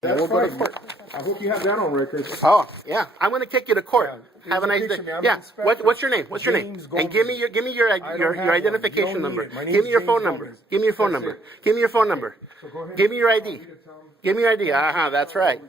That's we'll fine. go to court. I hope you have that on record. Oh, yeah. I'm going to take you to court. Yeah. Have a nice day. Yeah. What's your name? What's your name? And give me your identification number. Give me your phone number. Give me your phone number. Give me your phone number. Give me your ID. Give me your ID. That's right.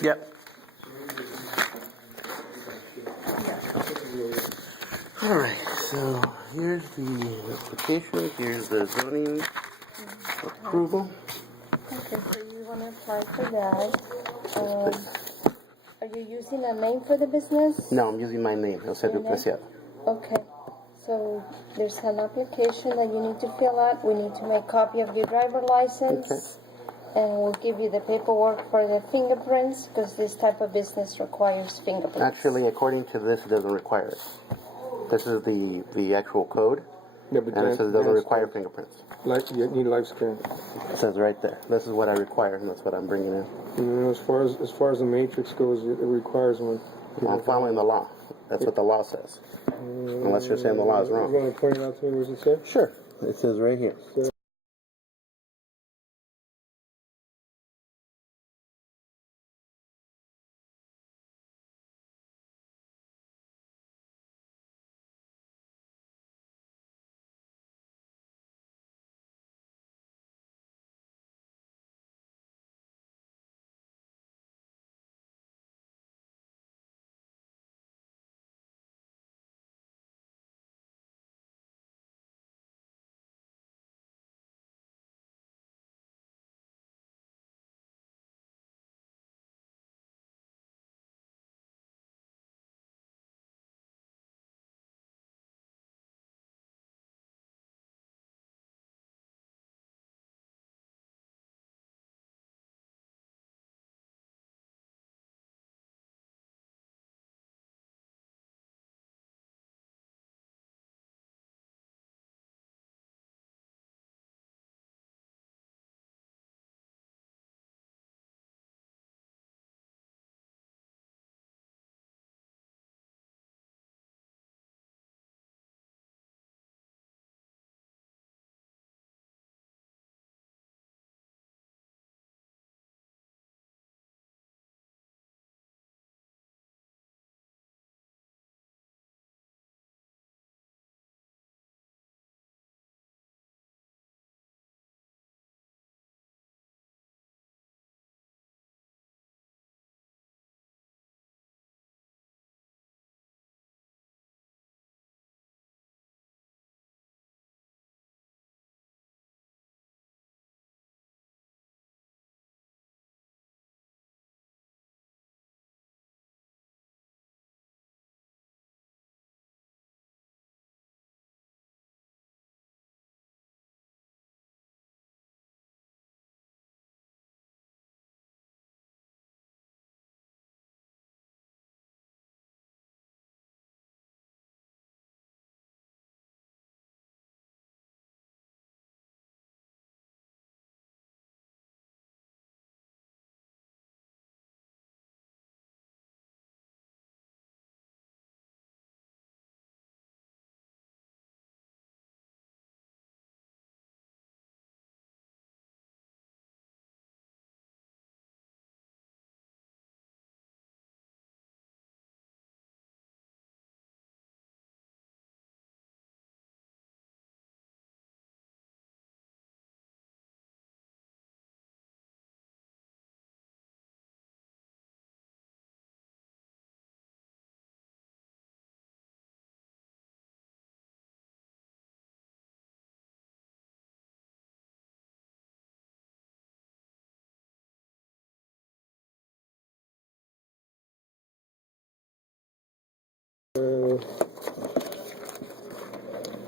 Yep. All right. So here's the application. Here's the zoning approval. Okay, so you want to apply for that. Are you using a name for the business? No, I'm using my name. Eusebio Preciado. Okay. So there's an application that you need to fill out. We need to make a copy of your driver license. Okay. And we'll give you the paperwork for the fingerprints because this type of business requires fingerprints. Actually, according to this, it doesn't require it. This is the actual code, Yeah, but and it says it doesn't require fingerprints. You need life scan. It says right there. This is what I require, and that's what I'm bringing in. As far as the matrix goes, it requires one. I'm following the law. That's what the law says. Unless you're saying the law is wrong. You want to point it out to me? What does it say? Sure. It says right here.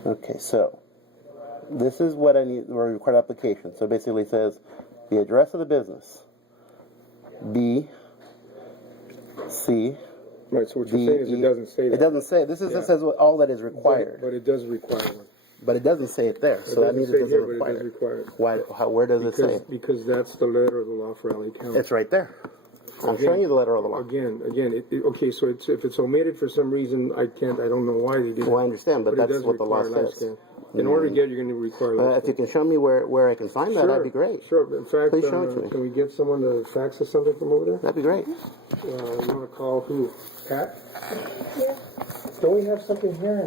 Okay, so this is what I need, the required application. So basically it says the address of the business, B, C, Right, so what D, you're saying is E. it doesn't say that. It doesn't say, this is, Yeah. it says what, all that is required. But it does require one. But it doesn't say it there, so that means it doesn't here, require but it does require it. Where does it say it? Because that's the letter of the law for LA County. It's right there. I'm showing you the letter of the law. Again, okay, so if it's omitted for some reason, I don't know why they did it. Well, I understand, but it that's does what the law require life says. scan. In order to get, you're going to require life If you can show me where I can find that, that'd be great. Sure. In fact, Please show it to me. can we get someone to fax us something from over there? That'd be great. You want to call who? Pat? Yeah. Don't we have something here?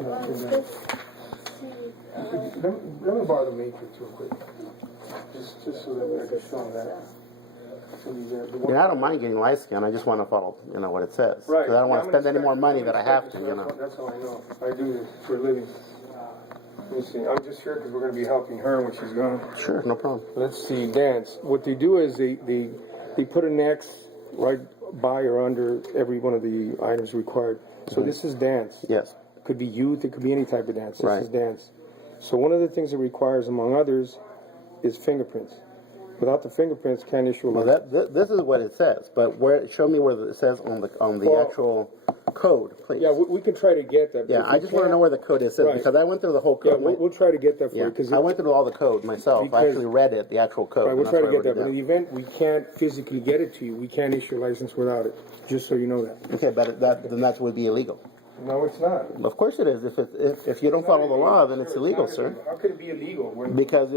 Let me borrow the matrix real quick. Just so that I can show them that. I don't mind getting light skin. I just want to follow, what it says. Right. Because I don't want to spend any more money that I have to, That's all I know. I do this for a living. Let me see. I'm just here because we're going to be helping her when she's gone. Sure, no problem. Let's see, dance. What they do is they put an X right by or under every one of the items required. So this is dance. Yes. It could be youth. It could be any type of dance. This Right. is dance. So one of the things it requires, among others, is fingerprints. Without the fingerprints, can't issue a Well, license. this is what it says, but show me where it says on the Well, actual code, please. Yeah, we can try to get that. but Yeah, if I we just want to can't- know where the code is, Right. because I went through the whole Yeah, code. we'll try to get that for you. Yeah, Because I went through all the code myself. I Because- actually read it, the actual code. Right, and we'll that's try to what I get wrote that. it But in the down. event we can't physically get it to you, we can't issue a license without it. Just so you know that. Okay, but then that would be illegal. No, it's not. Of course it is. If you don't follow the law, then it's illegal, sir. How could it be illegal? When, Because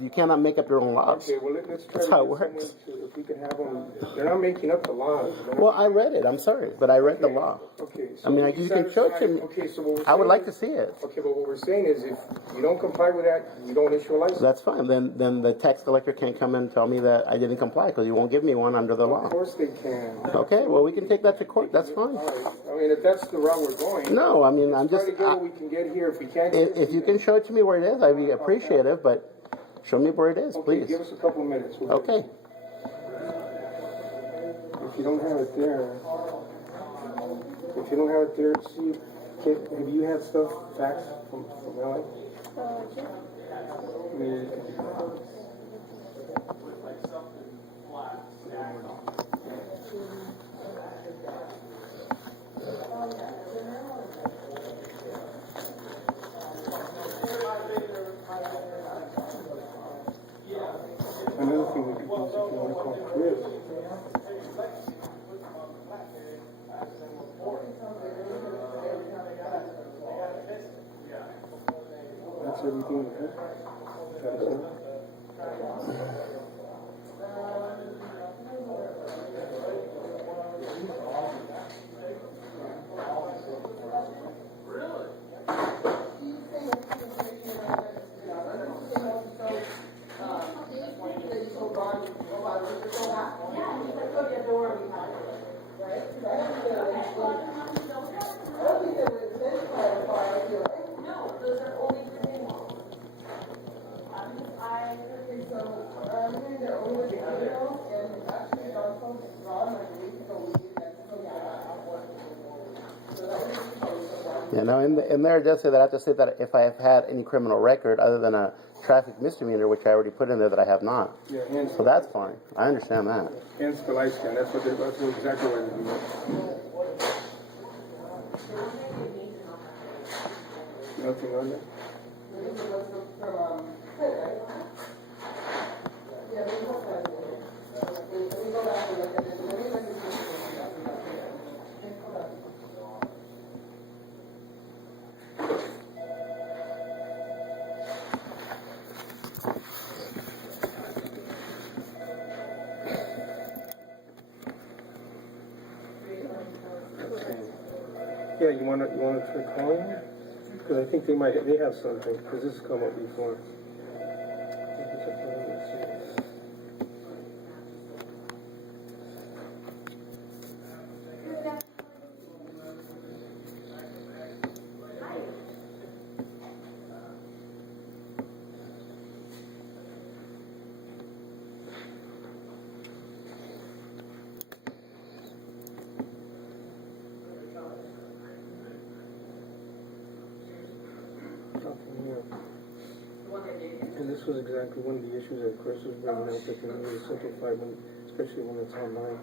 you cannot make up your own laws. okay, well, let's try That's to how get it someone works. if we can have them. They're not making up the laws. Well, I read it. I'm sorry, but I read the law. Okay. I mean, you can show it to me. Okay, so what we're I would saying like is- to see it. Okay, but what we're saying is if you don't comply with that, you don't issue a license. That's fine. Then the tax collector can't come and tell me that I didn't comply because you won't give me one under the law. Of course they can. Okay, well, we can take that to court. That's fine. All right. I mean, if that's the route we're going. No, I mean, I'm Try just. to get what we can get here. If we can't get If you can show it to me where it is, I'd be appreciative, but show me where it is, okay, please. give us a couple minutes. We'll get it. Okay. If you don't have it there, see, have you had stuff faxed from LA? Yeah. I mean, another thing we could do is if you want to call Chris. That's everything we have. That's it. Yeah, no, in there it does say that I have to say that if I have had any criminal record other than a traffic misdemeanor, which I already put in there that I have not. Yeah, hence, So that's fine. I understand that. hence the light scan. That's exactly what they do. Nothing on it? Yeah, you wanna try calling them? Because I think they have something, because this has come up before. Okay, yeah. And this was exactly one of the issues that Chris was bringing up, that they need to simplify, especially when it's online.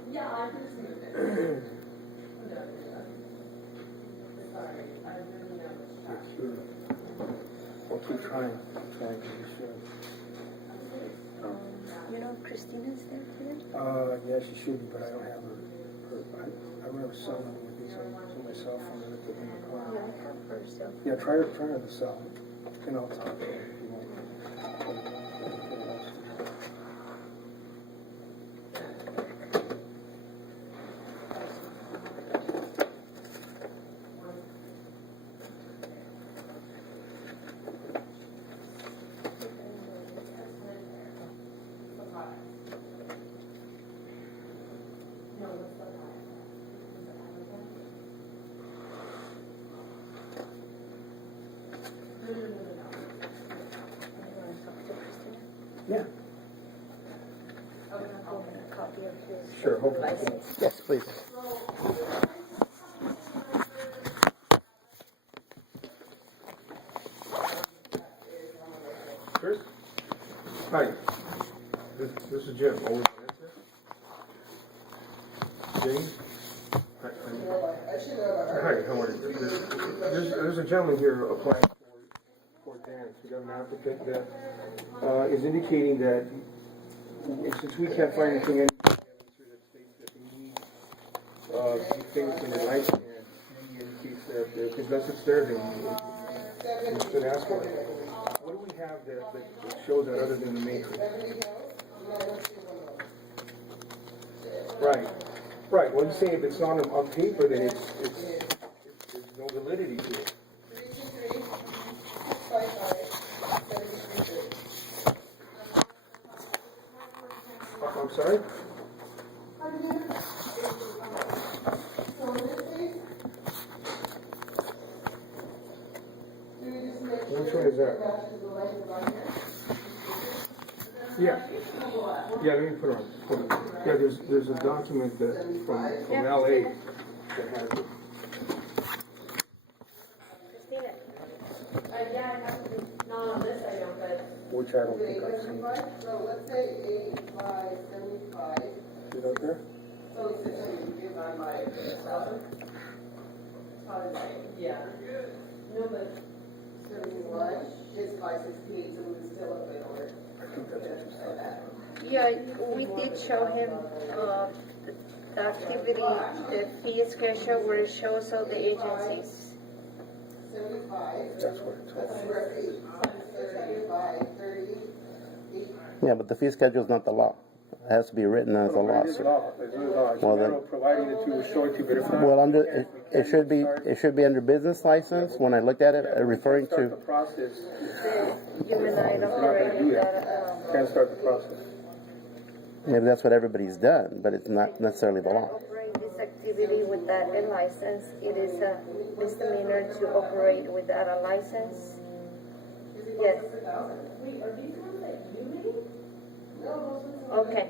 We'll keep trying to be sure. You know, Christina's there today? Yeah, she should be, but I don't have her. I don't have her cell number with me, so my cell phone, I looked up in the car. Yeah, I have her cell. Yeah, try her the cell, and I'll talk to her if you want. Yeah. Copy of his Sure, hopefully. license. Yes, please. Chris? Hi. This is Jim. Over James? Hi, how are you? There's a gentleman here applying for dance. We got an applicant that is indicating that since we can't find anything in that states that they need things in the license, he indicates that unless it's there, then we should ask for it. What do we have that shows that other than the matrix? Right. Right. Well, you say if it's not on paper, then there's no validity to it. I'm sorry? Which one is that? Yeah. Yeah, let me put it on. Yeah, there's a document that from LA that has it. Christina. Yeah, I have to. Not on this, I don't, but. Which I don't think I've seen. So let's say 85, 75. Is it out there? So it's just give on my 1,000. Yeah. No, but 71, his 568, so it's still up in order. I think that's what you said. Yeah, we did show him the activity, the fee schedule where it shows all the agencies. 75. That's what it's That's all. where 75, 30. Yeah, but the fee schedule is not the law. It has to be written as a law. It is law. It is law. It's Well, a matter then- of providing it to you, show it to you, but if not. Well, it should be under business license. When I looked at it, referring Start the to. process. Humanoid operating that, Can't start the process. Maybe that's what everybody's done, but it's not necessarily the law. operate this activity without a license. It is a misdemeanor to operate without a license. Yes. Okay.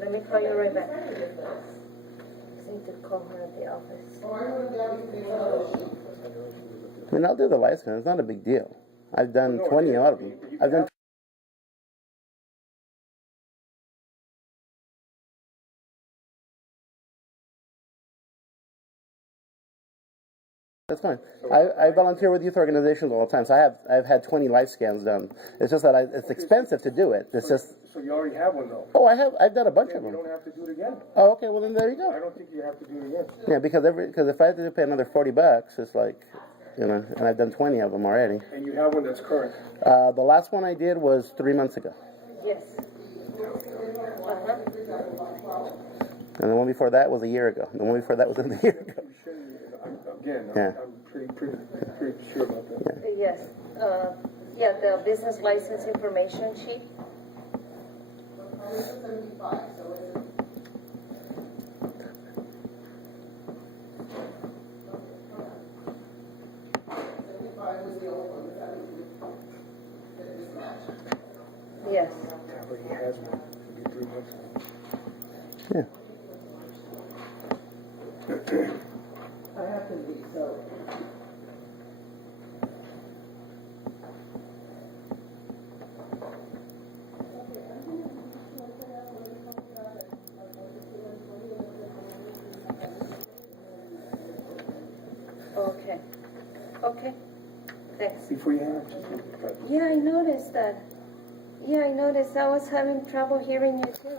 Let me call you right back. I need to call her at the office. I mean, I'll do the license. It's not a big deal. I've done 20 out of them. I've done. That's fine. I volunteer with youth organizations all the time, so I've had 20 life scans done. It's just that it's expensive to do it. It's just. So you already have one though. Oh, I've done a bunch of You them. don't have to do it again. Oh, okay. Well, then there you I go. don't think you have to do it again. Yeah, because if I had to pay another $40, it's like, and I've done 20 of them already. And you have one that's current. The last one I did was 3 months ago, Yes. and the one before that was a year ago. The one before that was a year ago. I'm pretty sure about that. Yes. Yeah, the business license information sheet. 75, so it's 75 was the old one, but that was mismatched. Yes. Yeah, but he has one. It'll be 3 months. Yeah. I have to be, so. before you hang up? Yeah, I noticed that. Yeah, I noticed. I was having trouble hearing you too.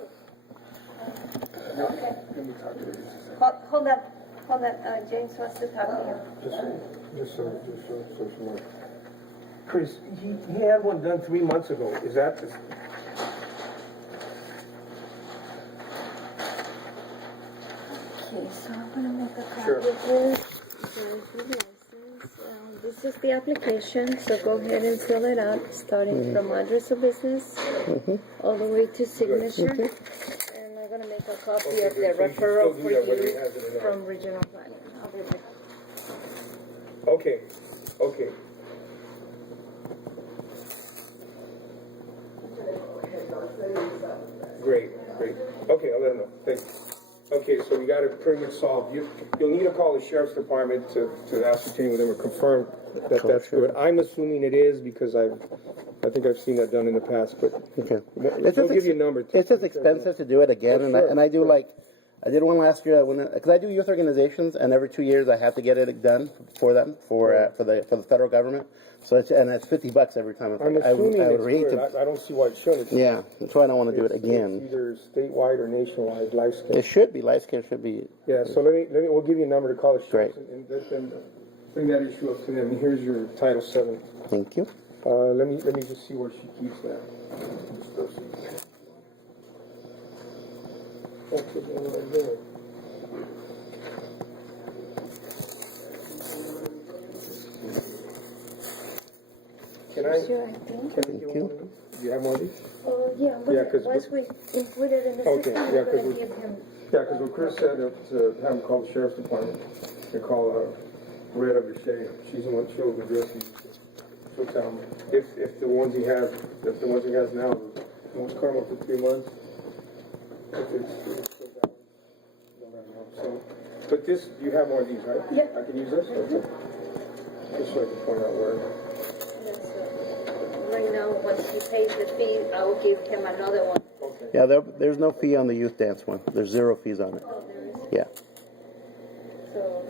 Okay. Let me talk to you just a second. Hold up. Hold up. James wants to talk to you. Just so she knows. Chris, he had one done 3 months ago. Is that the... Okay, so I'm gonna make a copy Sure. of this. This is the application, so go ahead and fill it out, starting from address of business all the way to signature. And I'm gonna make a copy of the referral for you from regional planning. I'll be right back. Okay. Great. Okay, I'll let him know. Thanks. Okay, so we got it pretty much solved. You'll need to call the sheriff's department to ascertain with them or confirm that that's good. I'm assuming it is because I think I've seen that done in the past, but Okay. we'll give you a number. It's just expensive to do it again, and I do like, I did one last year because I do youth organizations, and every 2 years I have to get it done for them for the federal government. So it's $50 every time. I'm assuming it's good. I don't see why it shouldn't. Yeah, that's why I don't want to do it It's again. either statewide or nationwide lifespan. It should be LifeScan should be. Yeah, so we'll give you a number to call the sheriff Great. and then bring that issue up to them. And here's your Title VII. Thank you. Let me just see where she keeps that. Okay, right there. Can I? Sure, I think. Thank you. Do you have more of these? Oh, yeah, Yeah, 'cause once we include it in the Okay, system, yeah, I'm 'cause gonna we- give him. Yeah, because what Chris said, to have him call the sheriff's department and call Red of the Shade. She's the one, she'll address these. She'll tell him if the ones he has now, the ones come up for 3 months, if it's still valid, they'll let him know. So, but this, you have more of these, right? Yeah. I can use this? Okay. Just so I can point out where. Right now, once he pays the fee, I will give him another one. Okay. Yeah, there's no fee on the youth dance one. There's 0 fees on it. Oh, there is. Yeah. So,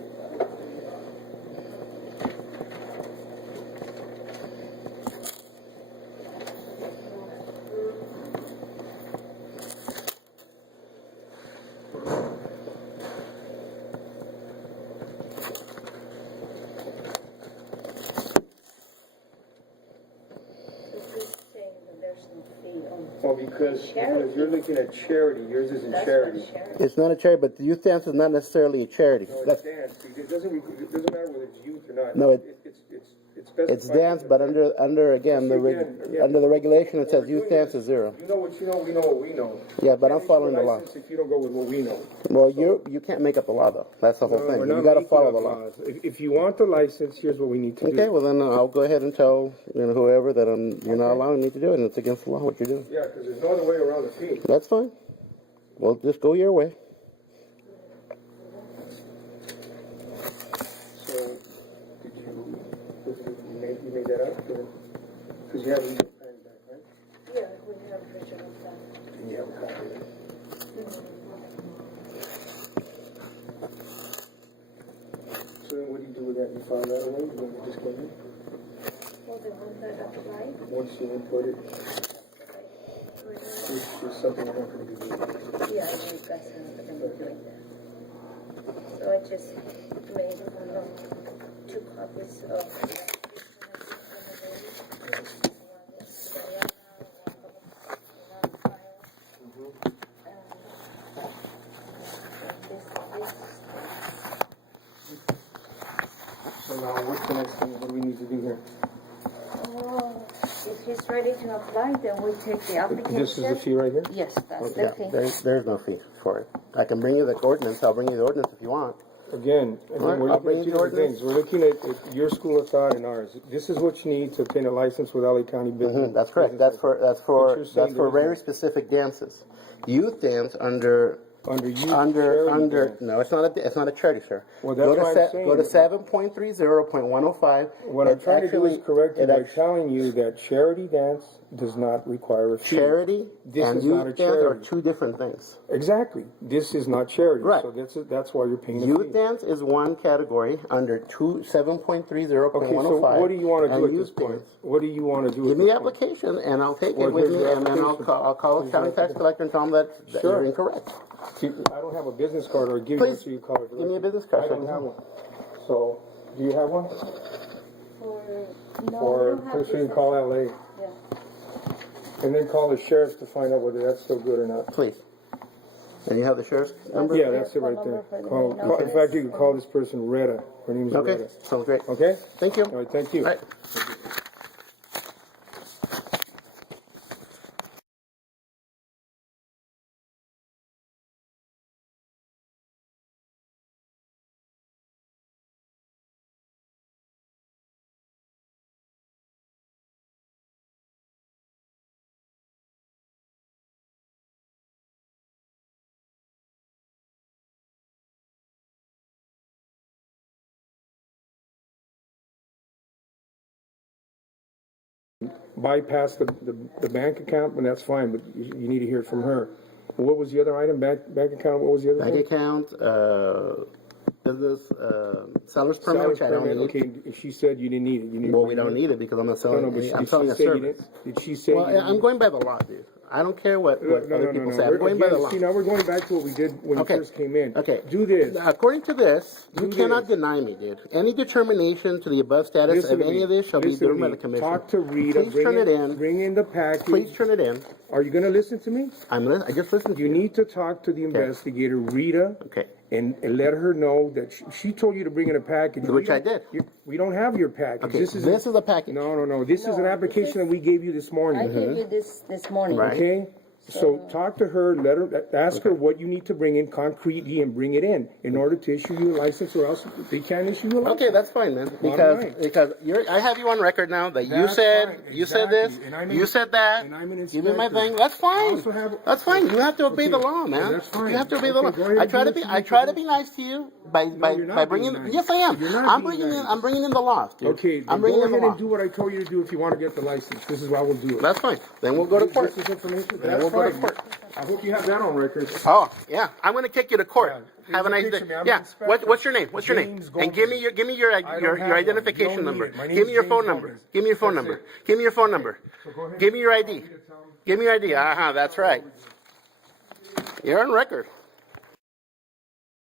this is saying that there's no fee on. Well, because you're looking at charity, yours isn't That's charity. what charity. It's not a charity, but the youth dance is not necessarily a charity. No, it's That's, dance. It doesn't matter whether it's youth or not. No, it's specified. it's dance, but under again under the regulation it says youth dance is 0. You know what you know, we know what we know. Yeah, but I'm Can't following issue a the law. license if you don't go with what we know. Well, you can't make up the law though. That's the whole No, thing. we're You not got to making follow up the law. laws. If you want the license, here's what we need to do. Okay, well then I'll go ahead and tell whoever that you're not allowing me to do it, and it's against the law what you're doing. Yeah, because there's no other way around the fee. That's fine. Well, just go your way. So, you made that up? Because you have a legal pen back, right? Yeah, we have original stuff. And you have a copy of it. So then what do you do with that? You file that away? You just came in? Well, the one that applied, Once you input it, which is something I'm not going to be doing. yeah, I think that's not gonna be doing that. So I just made 2 copies of. So now what's the next thing? What do we need to do here? Oh, if he's ready to apply, then we take the application. This is the fee right here? Yes, that's Yeah, the fee. there's no fee for it. I can bring you the ordinance. I'll bring you the ordinance if you want. Again, Alright, we're I'll looking bring at you 2 the different things. We're looking at your school of thought and ours. This is what you need to obtain a license with LA County Business. That's correct. Business That's License. But for you're saying there is very no- specific dances. Youth dance under under youth Under, charity grants. no, it's not a charity, sir. Well, that's what I'm saying. Go to 7.30.105. What I'm trying to do is correct you it by act- telling you that charity dance does not require a fee. Charity This and is not a youth dance are charity. two different things. Exactly. This is not charity. Right. So that's why you're paying the Youth fee. dance is one category under 7.30.105. Okay, so what do you want to do and at this youth point? dance. What do you want to do Give at me this the point? application and I'll take Well, it with here's me your and then I'll application. call the county tax collector and tell them that Sure. you're incorrect. See, I don't have a business card or give you one Please, so you call it. give me a business card I so I don't can- have one. So, do you have one? No, Or we don't have so you this. call LA Yeah. and then call the sheriff to find out whether that's still good or not. Please. And you have the sheriff's number? Yeah, that's it right there. In fact, you can call this person Retta. Her name's Okay, Retta. sounds great. Okay? Thank you. All right, thank you. All right. Bypass the bank account, and that's fine, but you need to hear it from her. What was the other item? Bank account, what was the other Bank thing? account, business, seller's permit, which I don't Permit, need. okay, if she said you didn't need it, you need. Well, we don't need it because I'm not No, no, selling, but I'm did selling she a say you service. didn't? Did she say? Well, you I'm going by the law, dude. I don't care what other people say. I'm going by the law. See, now we're going back to what we did when Okay. you first came in. Okay. Do this. According to this, you Do cannot this. deny me, dude. Any determination to the above status Listen of to any me. of this shall be Listen to done by me. the commission. Talk to Rita. Please turn it in. Bring in the package. Please turn it in. Are you going to listen to me? I just listened to You you. need to talk to the investigator, Rita. Okay. And let her know that she told you to bring in a package. Which I did. We don't have your package. Okay, This is a package. No. This is an No, application that we gave you this morning. I gave you this morning. Right. Okay? So talk to her, ask her what you need to bring in concretely and bring it in order to issue you a license, or else they can't issue you a license. Okay, that's fine, man. line. Because I have you on record now that you That's said fine, you said this, exactly. And I'm you an- said that. and I'm an Give me my inspector. thing. That's fine. also have- That's fine. You have to obey the Okay, law, man. that's fine. You have to obey the Okay, law. go ahead I and try do to what be you I need to try do. to be nice to you by you're not bringing. being nice. Yes, I am. You're not I'm being bringing in. nice. I'm bringing in the law, dude. Okay, I'm then bringing go in the ahead law. and do what I told you to do if you want to get the license. This is why we'll do it. That's fine. Then we'll go to court. This is information. Then That's we'll go to fine. court. I hope you have that on record. Oh yeah, I'm gonna kick you to court. Yeah. Have a nice Here's a day. picture, man. I'm Yeah. an inspector. What's your name? What's your name? James And give me Gomez. your I don't have your one. identification You don't number. need it. My Give name's me your James phone number. Gomez. Give me your phone That's number. it. Give me your phone number. So go ahead. Give me your ID. Give me your ID. That's right. You're on record.